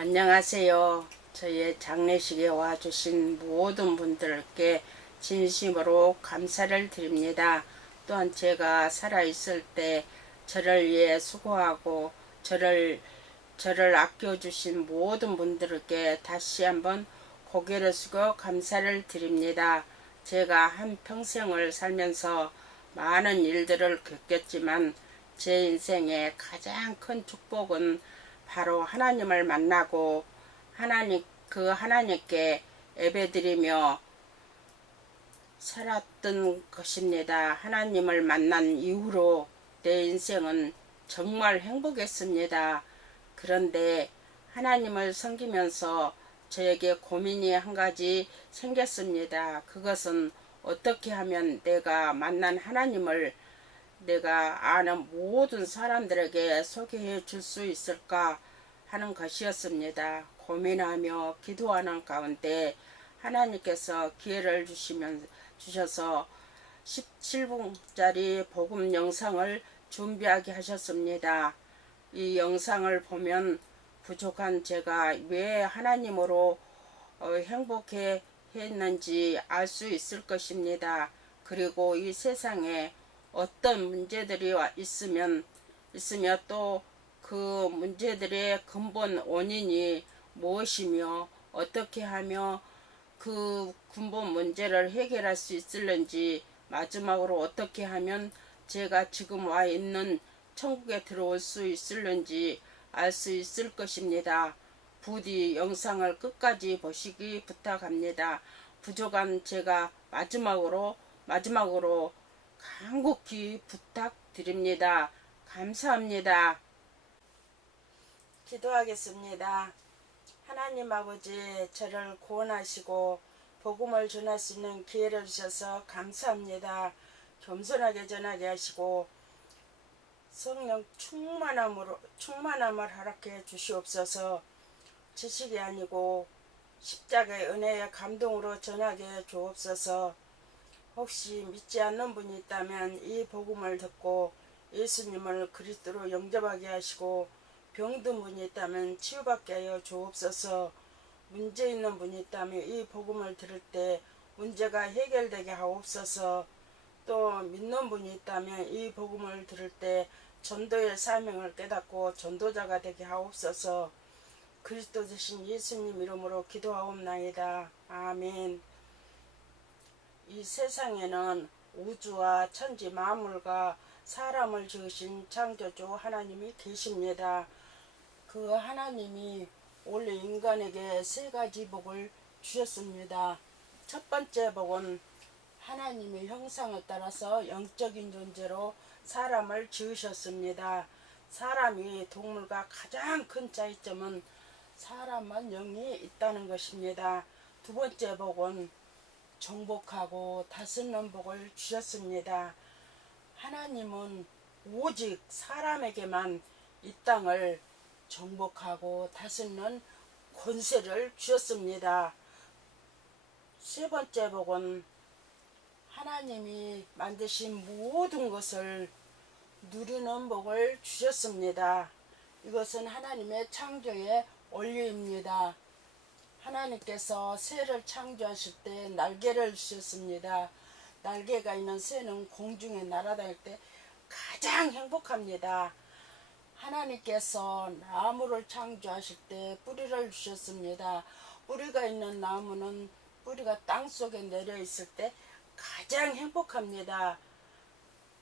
안녕하세요. 저의 장례식에 와주신 모든 분들께 진심으로 감사를 드립니다. 또한 제가 살아있을 때 저를 위해 수고하고 저를 아껴주신 모든 분들께 다시 한번 고개를 숙여 감사를 드립니다. 제가 한평생을 살면서 많은 일들을 겪었지만 제 인생의 가장 큰 축복은 바로 하나님을 만나고 하나님께 예배드리며 살았던 것입니다. 하나님을 만난 이후로 내 인생은 정말 행복했습니다. 그런데 하나님을 섬기면서 저에게 고민이 한 가지 생겼습니다. 그것은 어떻게 하면 내가 만난 하나님을 내가 아는 모든 사람들에게 소개해 줄 수 있을까 하는 것이었습니다. 고민하며 기도하는 가운데 하나님께서 기회를 주셔서 17분짜리 복음 영상을 준비하게 하셨습니다. 이 영상을 보면 부족한 제가 왜 하나님으로 행복해 했는지 알 수 있을 것입니다. 그리고 이 세상에 어떤 문제들이 있으며 또 그 문제들의 근본 원인이 무엇이며 어떻게 하며 그 근본 문제를 해결할 수 있을는지, 마지막으로 어떻게 하면 제가 지금 와 있는 천국에 들어올 수 있을는지 알 수 있을 것입니다. 부디 영상을 끝까지 보시기 부탁합니다. 부족한 제가 마지막으로 간곡히 부탁드립니다. 감사합니다. 기도하겠습니다. 하나님 아버지, 저를 구원하시고 복음을 전할 수 있는 기회를 주셔서 감사합니다. 겸손하게 전하게 하시고 성령 충만함을 허락해 주시옵소서. 지식이 아니고 십자가의 은혜의 감동으로 전하게 주옵소서. 혹시 믿지 않는 분이 있다면 이 복음을 듣고 예수님을 그리스도로 영접하게 하시고, 병든 분이 있다면 치유받게 하여 주옵소서. 문제 있는 분이 있다면 이 복음을 들을 때 문제가 해결되게 하옵소서. 또 믿는 분이 있다면 이 복음을 들을 때 전도의 사명을 깨닫고 전도자가 되게 하옵소서. 그리스도 되신 예수님 이름으로 기도하옵나이다. 아멘. 이 세상에는 우주와 천지 만물과 사람을 지으신 창조주 하나님이 계십니다. 그 하나님이 원래 인간에게 세 가지 복을 주셨습니다. 첫 번째 복은 하나님의 형상을 따라서 영적인 존재로 사람을 지으셨습니다. 사람이 동물과 가장 큰 차이점은 사람만 영이 있다는 것입니다. 두 번째 복은 정복하고 다스리는 복을 주셨습니다. 하나님은 오직 사람에게만 이 땅을 정복하고 다스리는 권세를 주셨습니다. 세 번째 복은 하나님이 만드신 모든 것을 누리는 복을 주셨습니다. 이것은 하나님의 창조의 원리입니다. 하나님께서 새를 창조하실 때 날개를 주셨습니다. 날개가 있는 새는 공중에 날아다닐 때 가장 행복합니다. 하나님께서 나무를 창조하실 때 뿌리를 주셨습니다. 뿌리가 있는 나무는 뿌리가 땅속에 내려 있을 때 가장 행복합니다.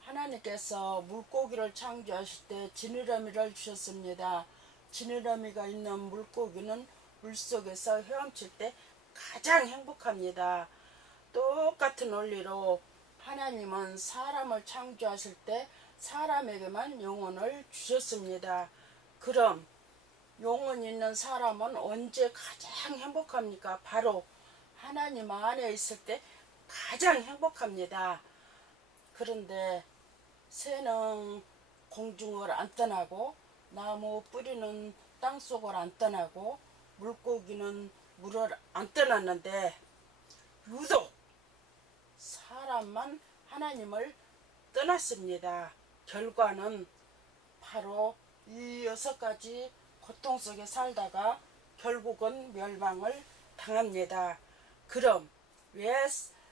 하나님께서 물고기를 창조하실 때 지느러미를 주셨습니다. 지느러미가 있는 물고기는 물속에서 헤엄칠 때 가장 행복합니다. 똑같은 원리로 하나님은 사람을 창조하실 때 사람에게만 영혼을 주셨습니다. 그럼 영혼 있는 사람은 언제 가장 행복합니까? 바로 하나님 안에 있을 때 가장 행복합니다. 그런데 새는 공중을 안 떠나고, 나무 뿌리는 땅속을 안 떠나고, 물고기는 물을 안 떠났는데 유독 사람만 하나님을 떠났습니다. 결과는 바로 이 6가지 고통 속에 살다가 결국은 멸망을 당합니다. 그럼 왜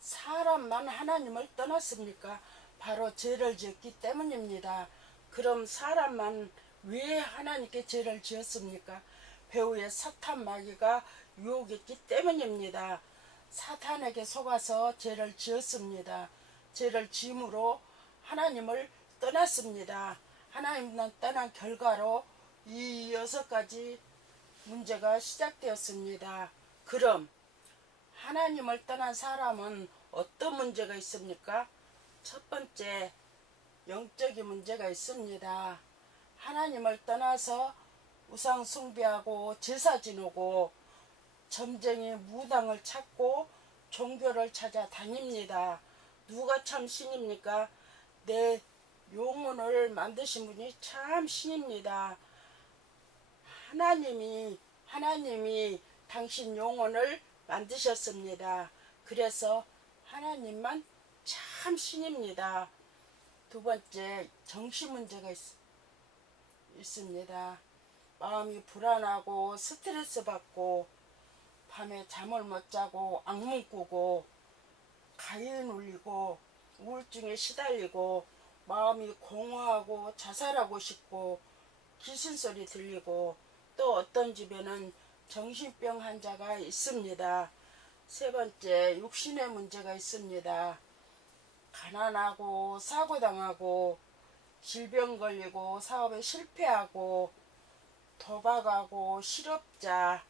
사람만 하나님을 떠났습니까? 바로 죄를 지었기 때문입니다. 그럼 사람만 왜 하나님께 죄를 지었습니까? 배후에 사탄 마귀가 유혹했기 때문입니다. 사탄에게 속아서 죄를 지었습니다. 죄를 지음으로 하나님을 떠났습니다. 하나님을 떠난 결과로 이 6가지 문제가 시작되었습니다. 그럼 하나님을 떠난 사람은 어떤 문제가 있습니까? 첫 번째, 영적인 문제가 있습니다. 하나님을 떠나서 우상 숭배하고 제사 지내고 점쟁이 무당을 찾고 종교를 찾아 다닙니다. 누가 참 신입니까? 내 영혼을 만드신 분이 참 신입니다. 하나님이 당신 영혼을 만드셨습니다. 그래서 하나님만 참 신입니다. 두 번째, 정신 문제가 있습니다. 마음이 불안하고 스트레스 받고 밤에 잠을 못 자고 악몽 꾸고 가위에 눌리고 우울증에 시달리고 마음이 공허하고 자살하고 싶고 귀신소리 들리고 또 어떤 집에는 정신병 환자가 있습니다. 세 번째, 육신의 문제가 있습니다. 가난하고 사고당하고 질병 걸리고 사업에 실패하고 도박하고 실업자,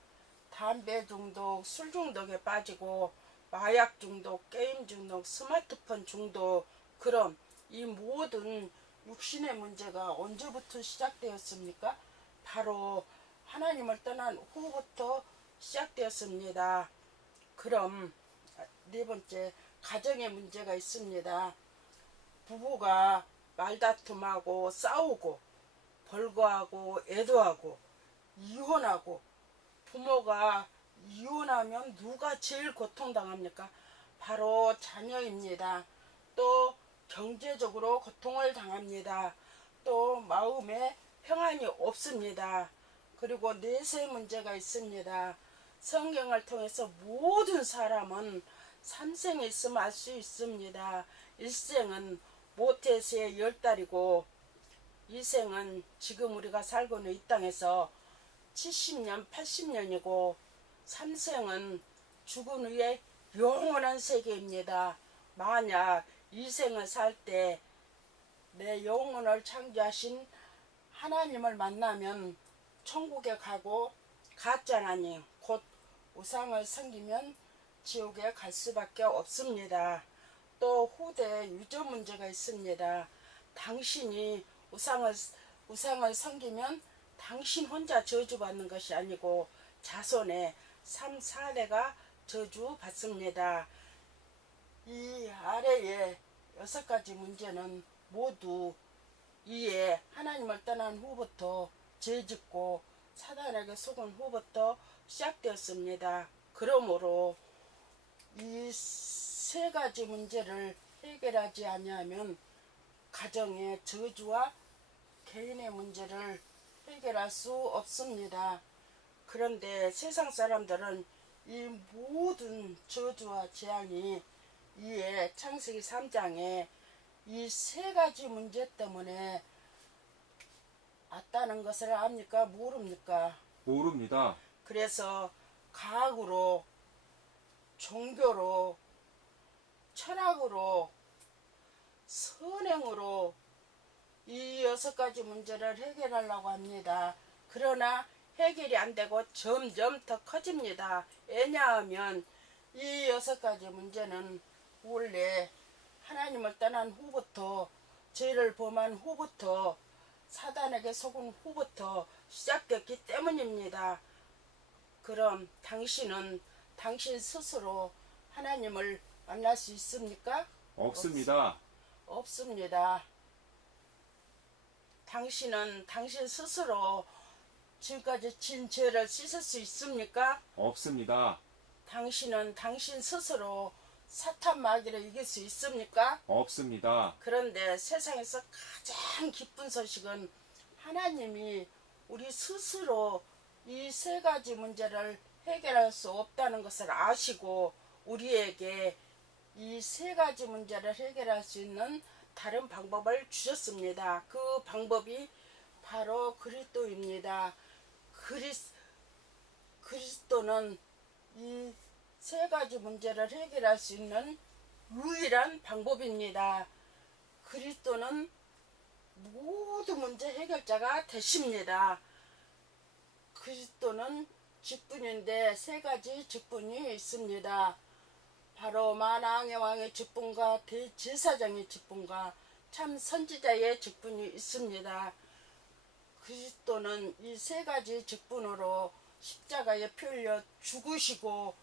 담배 중독, 술 중독에 빠지고 마약 중독, 게임 중독, 스마트폰 중독. 그럼 이 모든 육신의 문제가 언제부터 시작되었습니까? 바로 하나님을 떠난 후부터 시작되었습니다. 그럼 네 번째, 가정의 문제가 있습니다. 부부가 말다툼하고 싸우고 벌거하고 애도하고 이혼하고 부모가 이혼하면 누가 제일 고통당합니까? 바로 자녀입니다. 또 경제적으로 고통을 당합니다. 또 마음에 평안이 없습니다. 그리고 내세 문제가 있습니다. 성경을 통해서 모든 사람은 삼생에 있으면 알 수 있습니다. 일생은 모태세의 10달이고 이생은 지금 우리가 살고 있는 이 땅에서 70년, 80년이고 삼생은 죽은 후에 영원한 세계입니다. 만약 이생을 살 때 내 영혼을 창조하신 하나님을 만나면 천국에 가고 가짜 하나님, 곧 우상을 섬기면 지옥에 갈 수밖에 없습니다. 또 후대 유저 문제가 있습니다. 당신이 우상을 섬기면 당신 혼자 저주받는 것이 아니고 자손의 3, 4대가 저주받습니다. 이 아래의 6가지 문제는 모두 이에 하나님을 떠난 후부터 죄짓고 사단에게 속은 후부터 시작되었습니다. 그러므로 이 3가지 문제를 해결하지 아니하면 가정의 저주와 개인의 문제를 해결할 수 없습니다. 그런데 세상 사람들은 이 모든 저주와 재앙이 이에 창세기 3장에 이 3가지 문제 때문에 왔다는 것을 압니까? 모릅니까? 모릅니다. 그래서 과학으로, 종교로, 철학으로, 선행으로 이 6가지 문제를 해결하려고 합니다. 그러나 해결이 안 되고 점점 더 커집니다. 왜냐하면 이 6가지 문제는 원래 하나님을 떠난 후부터 죄를 범한 후부터 사단에게 속은 후부터 시작됐기 때문입니다. 그럼 당신은 당신 스스로 하나님을 만날 수 있습니까? 없습니다. 없습니다. 당신은 당신 스스로 지금까지 진 죄를 씻을 수 있습니까? 없습니다. 당신은 당신 스스로 사탄 마귀를 이길 수 있습니까? 없습니다. 그런데 세상에서 가장 기쁜 소식은 하나님이 우리 스스로 이 세 가지 문제를 해결할 수 없다는 것을 아시고 우리에게 이 세 가지 문제를 해결할 수 있는 다른 방법을 주셨습니다. 그 방법이 바로 그리스도입니다. 그리스도는 이 세 가지 문제를 해결할 수 있는 유일한 방법입니다. 그리스도는 모든 문제 해결자가 되십니다. 그리스도는 직분인데 세 가지 직분이 있습니다. 바로 만왕의 왕의 직분과 대제사장의 직분과 참 선지자의 직분이 있습니다. 그리스도는 이 세 가지 직분으로 십자가에 피 흘려 죽으시고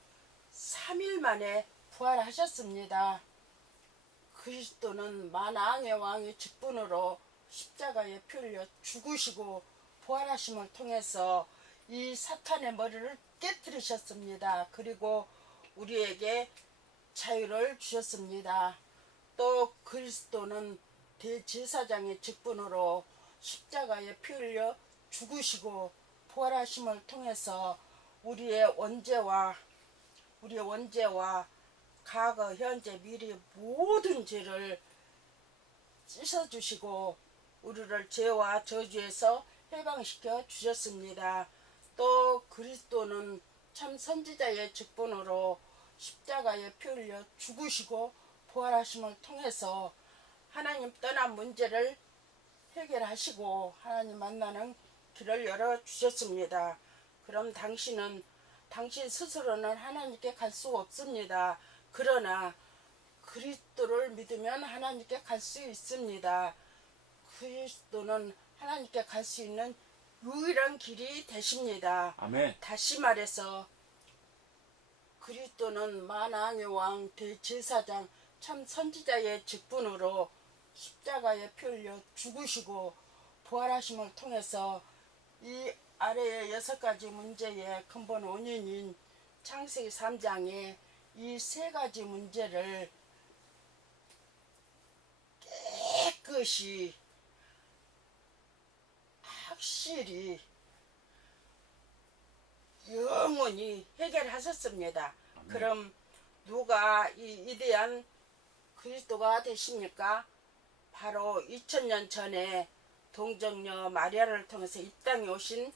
3일 만에 부활하셨습니다. 그리스도는 만왕의 왕의 직분으로 십자가에 피 흘려 죽으시고 부활하심을 통해서 이 사탄의 머리를 깨뜨리셨습니다. 그리고 우리에게 자유를 주셨습니다. 또 그리스도는 대제사장의 직분으로 십자가에 피 흘려 죽으시고 부활하심을 통해서 우리의 원죄와 과거, 현재, 미래 모든 죄를 씻어주시고 우리를 죄와 저주에서 해방시켜 주셨습니다. 또 그리스도는 참 선지자의 직분으로 십자가에 피 흘려 죽으시고 부활하심을 통해서 하나님 떠난 문제를 해결하시고 하나님 만나는 길을 열어주셨습니다. 그럼 당신 스스로는 하나님께 갈 수 없습니다. 그러나 그리스도를 믿으면 하나님께 갈 수 있습니다. 그리스도는 하나님께 갈 수 있는 유일한 길이 되십니다. 아멘. 다시 말해서 그리스도는 만왕의 왕 대제사장 참 선지자의 직분으로 십자가에 피 흘려 죽으시고 부활하심을 통해서 이 아래의 6가지 문제의 근본 원인인 창세기 3장에 이 세 가지 문제를 깨끗이 확실히 영원히 해결하셨습니다. 아멘. 그럼 누가 이 위대한 그리스도가 되십니까? 바로 2000년 전에 동정녀 마리아를 통해서 이 땅에 오신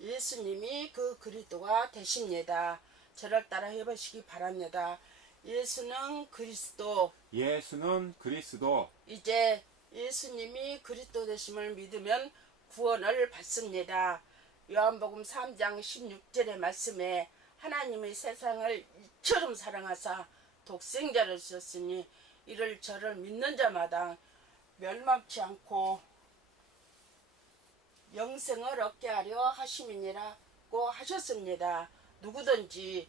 예수님이 그 그리스도가 되십니다. 저를 따라 해보시기 바랍니다. 예수는 그리스도. 예수는 그리스도. 이제 예수님이 그리스도 되심을 믿으면 구원을 받습니다. 요한복음 3장 16절의 말씀에 하나님의 세상을 이처럼 사랑하사 독생자를 주셨으니 이를 저를 믿는 자마다 멸망치 않고 영생을 얻게 하려 하심이니라고 하셨습니다. 누구든지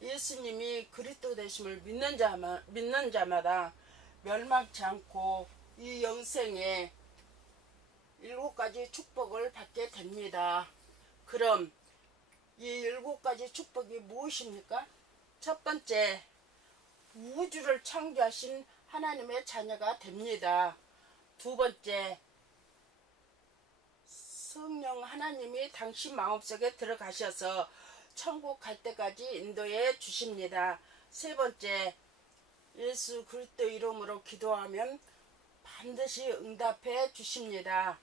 예수님이 그리스도 되심을 믿는 자마다 멸망치 않고 이 영생에 7가지 축복을 받게 됩니다. 그럼 이 7가지 축복이 무엇입니까? 첫 번째, 우주를 창조하신 하나님의 자녀가 됩니다. 두 번째, 성령 하나님이 당신 마음속에 들어가셔서 천국 갈 때까지 인도해 주십니다. 세 번째, 예수 그리스도 이름으로 기도하면 반드시 응답해 주십니다.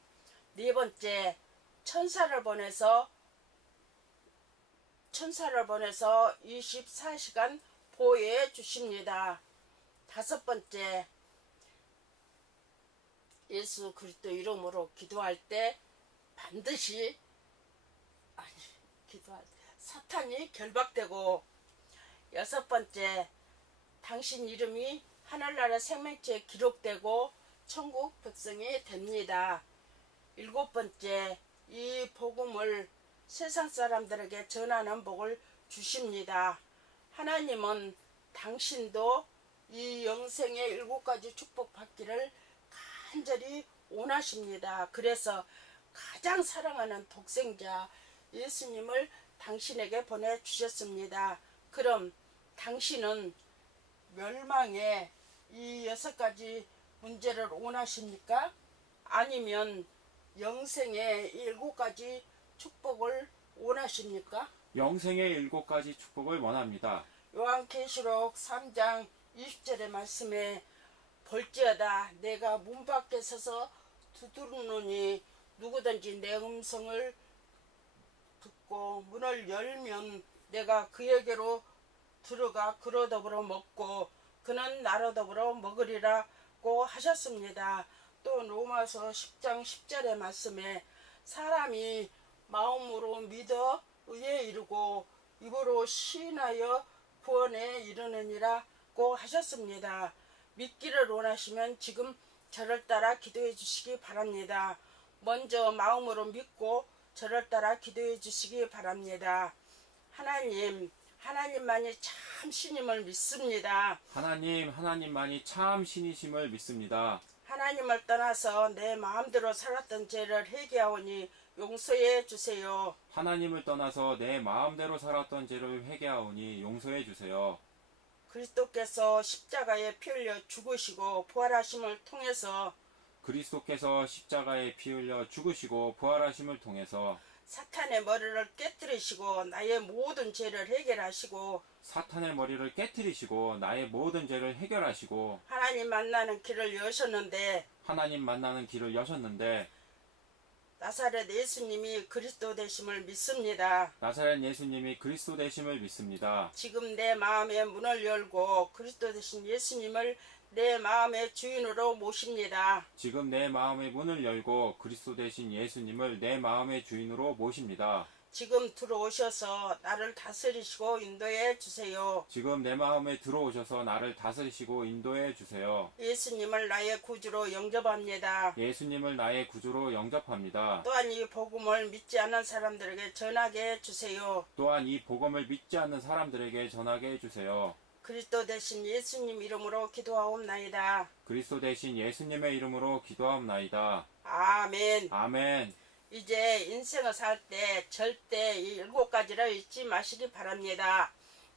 네 번째, 천사를 보내서 24시간 보호해 주십니다. 다섯 번째, 예수 그리스도 이름으로 기도할 때 반드시 사탄이 결박되고, 여섯 번째, 당신 이름이 하늘나라 생명체에 기록되고 천국 백성이 됩니다. 일곱 번째, 이 복음을 세상 사람들에게 전하는 복을 주십니다. 하나님은 당신도 이 영생의 7가지 축복 받기를 간절히 원하십니다. 그래서 가장 사랑하는 독생자 예수님을 당신에게 보내주셨습니다. 그럼 당신은 멸망의 이 6가지 문제를 원하십니까? 아니면 영생의 7가지 축복을 원하십니까? 영생의 7가지 축복을 원합니다. 요한계시록 3장 20절의 말씀에 볼지어다 내가 문 밖에 서서 두드리노니 누구든지 내 음성을 듣고 문을 열면 내가 그에게로 들어가 그로 더불어 먹고 그는 나로 더불어 먹으리라고 하셨습니다. 또 로마서 10장 10절의 말씀에 사람이 마음으로 믿어 의에 이르고 입으로 시인하여 구원에 이르느니라고 하셨습니다. 믿기를 원하시면 지금 저를 따라 기도해 주시기 바랍니다. 먼저 마음으로 믿고 저를 따라 기도해 주시기 바랍니다. 하나님만이 참 신임을 믿습니다. 하나님만이 참 신이심을 믿습니다. 하나님을 떠나서 내 마음대로 살았던 죄를 회개하오니 용서해 주세요. 하나님을 떠나서 내 마음대로 살았던 죄를 회개하오니 용서해 주세요. 그리스도께서 십자가에 피 흘려 죽으시고 부활하심을 통해서 그리스도께서 십자가에 피 흘려 죽으시고 부활하심을 통해서 사탄의 머리를 깨뜨리시고 나의 모든 죄를 해결하시고 사탄의 머리를 깨뜨리시고 나의 모든 죄를 해결하시고 하나님 만나는 길을 여셨는데 하나님 만나는 길을 여셨는데 나사렛 예수님이 그리스도 되심을 믿습니다. 나사렛 예수님이 그리스도 되심을 믿습니다. 지금 내 마음의 문을 열고 그리스도 되신 예수님을 내 마음의 주인으로 모십니다. 지금 내 마음의 문을 열고 그리스도 되신 예수님을 내 마음의 주인으로 모십니다. 지금 들어오셔서 나를 다스리시고 인도해 주세요. 지금 내 마음에 들어오셔서 나를 다스리시고 인도해 주세요. 예수님을 나의 구주로 영접합니다. 예수님을 나의 구주로 영접합니다. 또한 이 복음을 믿지 않는 사람들에게 전하게 해 주세요. 또한 이 복음을 믿지 않는 사람들에게 전하게 해주세요. 그리스도 대신 예수님 이름으로 기도하옵나이다. 그리스도 대신 예수님의 이름으로 기도하옵나이다. 아멘. 아멘. 이제 인생을 살 때 절대 이 7가지를 잊지 마시기 바랍니다.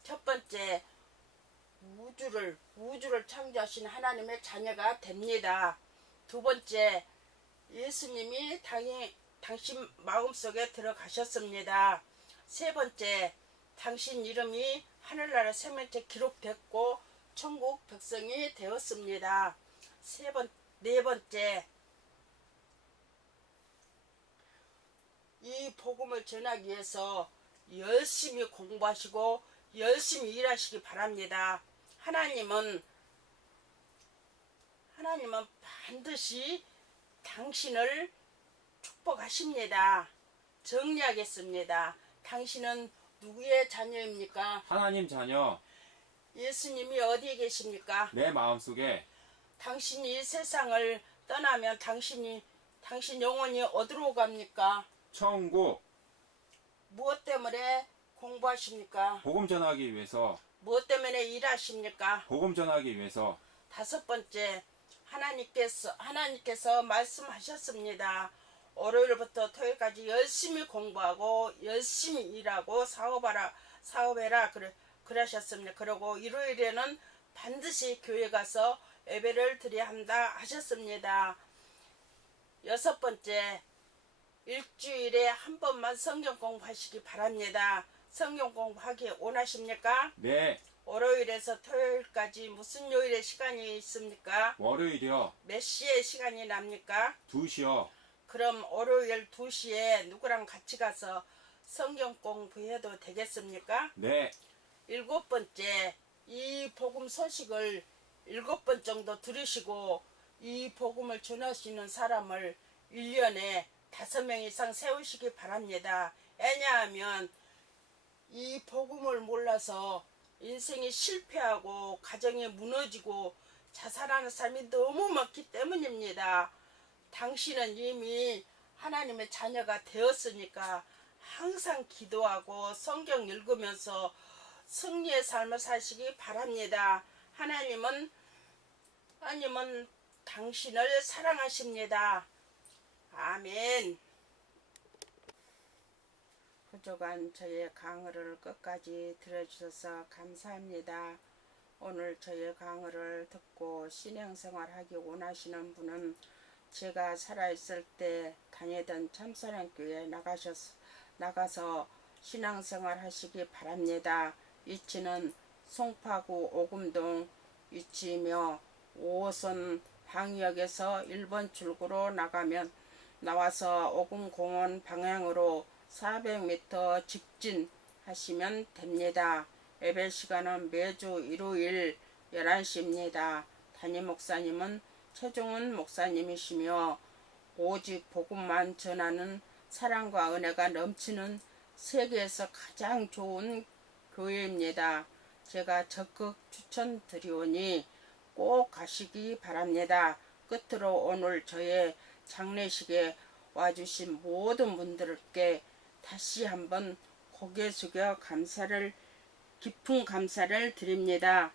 첫 번째, 우주를 창조하신 하나님의 자녀가 됩니다. 두 번째, 예수님이 당신 마음속에 들어가셨습니다. 세 번째, 당신 이름이 하늘나라 생명책 기록됐고 천국 백성이 되었습니다. 네 번째, 이 복음을 전하기 위해서 열심히 공부하시고 열심히 일하시기 바랍니다. 하나님은 반드시 당신을 축복하십니다. 정리하겠습니다. 당신은 누구의 자녀입니까? 하나님 자녀, 예수님이 어디에 계십니까? 내 마음속에 당신이 이 세상을 떠나면 당신 영혼이 어디로 갑니까? 천국, 무엇 때문에 공부하십니까? 복음 전하기 위해서, 무엇 때문에 일하십니까? 복음 전하기 위해서. 다섯 번째, 하나님께서 말씀하셨습니다. 월요일부터 토요일까지 열심히 공부하고 열심히 일하고 사업해라 그러셨습니다. 그리고 일요일에는 반드시 교회 가서 예배를 드려야 한다 하셨습니다. 여섯 번째, 일주일에 한 번만 성경 공부하시기 바랍니다. 성경 공부하기 원하십니까? 네. 월요일에서 토요일까지 무슨 요일에 시간이 있습니까? 월요일이요. 몇 시에 시간이 납니까? 2시요. 그럼 월요일 2시에 누구랑 같이 가서 성경 공부해도 되겠습니까? 네. 일곱 번째, 이 복음 소식을 7번 정도 들으시고 이 복음을 전할 수 있는 사람을 1년에 5명 이상 세우시기 바랍니다. 왜냐하면 이 복음을 몰라서 인생이 실패하고 가정이 무너지고 자살하는 사람이 너무 많기 때문입니다. 당신은 이미 하나님의 자녀가 되었으니까 항상 기도하고 성경 읽으면서 승리의 삶을 사시기 바랍니다. 하나님은 당신을 사랑하십니다. 아멘. 부족한 저의 강의를 끝까지 들어주셔서 감사합니다. 오늘 저의 강의를 듣고 신앙생활하기 원하시는 분은 제가 살아있을 때 다니던 참사랑교회에 나가서 신앙생활 하시기 바랍니다. 위치는 송파구 오금동 위치이며 5호선 방역에서 1번 출구로 나와서 오금공원 방향으로 400m 직진하시면 됩니다. 예배 시간은 매주 일요일 11시입니다. 담임 목사님은 최종훈 목사님이시며 오직 복음만 전하는 사랑과 은혜가 넘치는 세계에서 가장 좋은 교회입니다. 제가 적극 추천드리오니 꼭 가시기 바랍니다. 끝으로 오늘 저의 장례식에 와주신 모든 분들께 다시 한번 고개 숙여 깊은 감사를 드립니다.